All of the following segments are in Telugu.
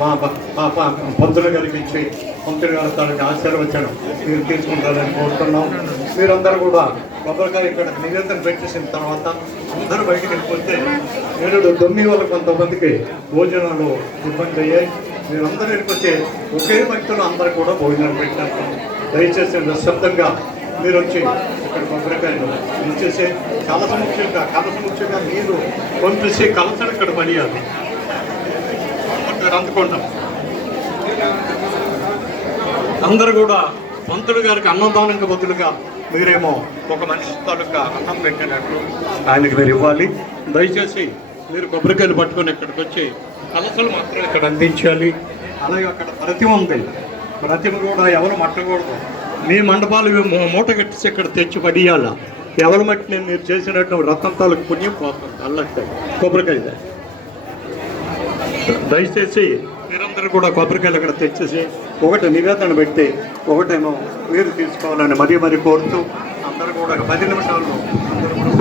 మా పంతులు గారికి ఇచ్చి పంతులు గారి తనకి ఆశీర్వచనం మీరు తీసుకుంటారని కోరుతున్నాం. మీరందరూ కూడా కొబ్బరికాయ ఇక్కడ నివేదన పెట్టేసిన తర్వాత అందరూ బయటికి వెళ్ళిపోతే నేడు దొమ్మి వల్ల కొంతమందికి భోజనాలు ఇబ్బంది అయ్యాయి. మీరందరూ వెళ్ళిపోతే ఒకే వ్యక్తులు అందరూ కూడా భోజనాలు పెట్టారు. దయచేసి నిశ్శబ్దంగా మీరు వచ్చి ఇక్కడ కొబ్బరికాయలు ఇచ్చేసి కలసముఖ్యంగా నీరు పంపిస్తే కలసలు ఇక్కడ పనియాలి అందుకుంటాం. అందరూ కూడా పంతులు గారికి అన్నదానంగా బదులుగా మీరేమో ఒక మనిషి తాలూకా అన్నం పెట్టినట్టు ఆయనకి మీరు ఇవ్వాలి. దయచేసి మీరు కొబ్బరికాయలు పట్టుకొని ఇక్కడికి వచ్చి కలసలు మాత్రం ఇక్కడ అందించాలి. అలాగే అక్కడ ప్రతిమ ఉంది, ప్రతిమ కూడా ఎవరు మట్టకూడదు. మీ మండపాలు మూట కట్టేసి ఇక్కడ తెచ్చి పడియాల. ఎవరి మట్టి నేను మీరు చేసినట్టు రత్నం తాలూకు పుణ్యం పోతుంది అల్లట్టే కొబ్బరికాయ. దయచేసి మీరందరూ కూడా కొబ్బరికాయలు అక్కడ తెచ్చేసి ఒకటి నివేదన పెట్టి ఒకటేమో మీరు తీసుకోవాలని మరీ కోరుతూ అందరూ కూడా 10 నిమిషాల్లో అందరూ కూడా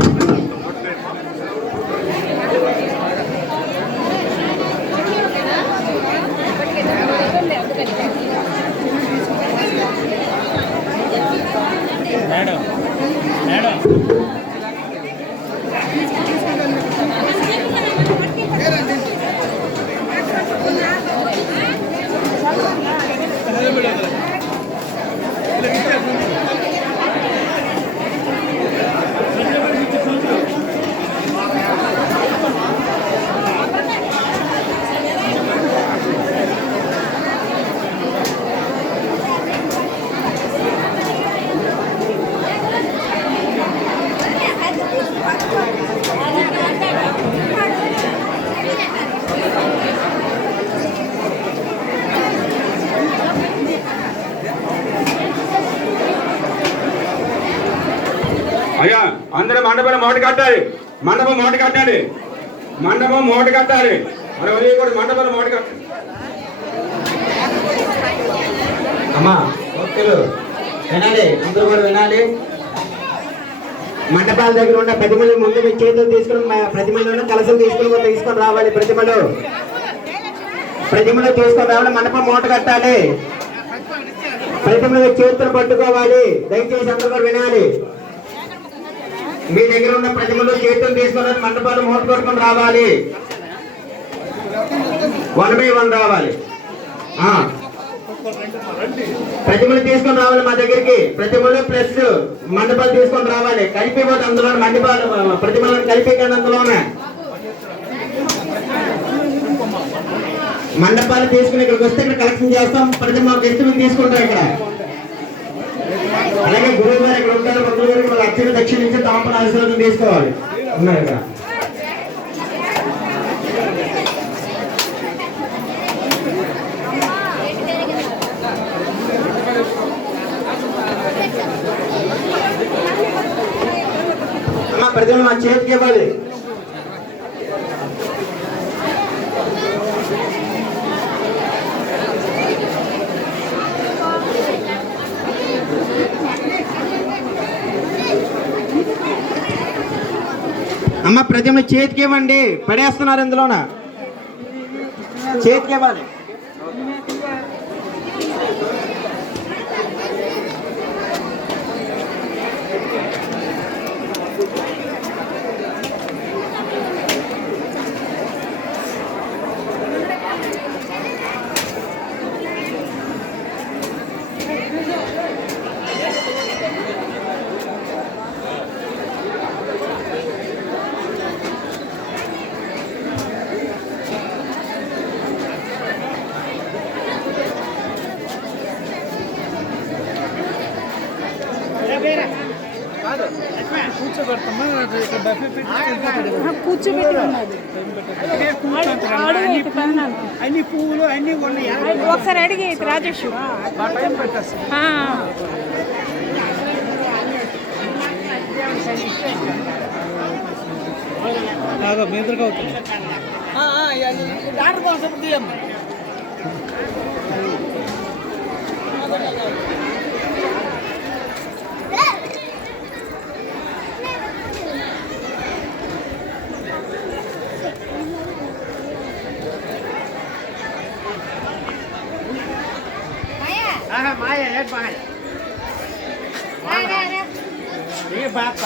అయ్యా అందరూ మండపం మూట కట్టాలి. మండపం మూట కట్టాలి. మరి ఉదయం కూడా మండపం మూట కట్టాలి. అమ్మా భక్తులు వినాలి, అందరూ కూడా వినాలి. మండపాల దగ్గర ఉన్న ప్రతిమలు ముందు మీ చేతులు తీసుకుని ప్రతిమలను కలసం తీసుకుని రావాలి. ప్రతిమలు తీసుకొని రావాలి. మండపం మూట కట్టాలి. ప్రతిమలు చేతులు పట్టుకోవాలి. దయచేసి అందరూ కూడా వినాలి. మీ దగ్గర ఉన్న ప్రతిమలు చేతులు తీసుకొని మండపాలు మూట కొట్టుకొని రావాలి. 1 by 1 రావాలి. ప్రతిమలు తీసుకొని రావాలి మా దగ్గరికి. ప్రతిమలు ప్లస్ మండపాలు తీసుకొని రావాలి. కలిపిపోతే అందులో మండపాలు ప్రతిమలను కలిపేకండి. అందులోనే మండపాలు తీసుకుని ఇక్కడికి వస్తే ఇక్కడ కలెక్షన్ చేస్తాం. ప్రతిమ వ్యక్తులు తీసుకుంటాం ఇక్కడ. అలాగే గురువు గారు ఇక్కడ ఉంటారు. భక్తులు గారు ఇక్కడ అక్షర దక్షిణ నుంచి తాంపన ఆశీర్వాదం తీసుకోవాలి. ఉన్నారు ఇక్కడ. ప్రజలు మా చేతికి ఇవ్వాలి. అమ్మ ప్రతిమ చేతికి ఇవ్వండి. పడేస్తున్నారు ఇందులోన. చేతికి ఇవ్వాలి. కూర్చోబెట్టి అన్ని పువ్వులు అన్ని ఉన్నాయి. ఒకసారి అడిగి రాజేష్ మీ ఎదురుగా అవుతుంది. డాక్టర్ కోసం తీయమ్మా. మాయ మాయ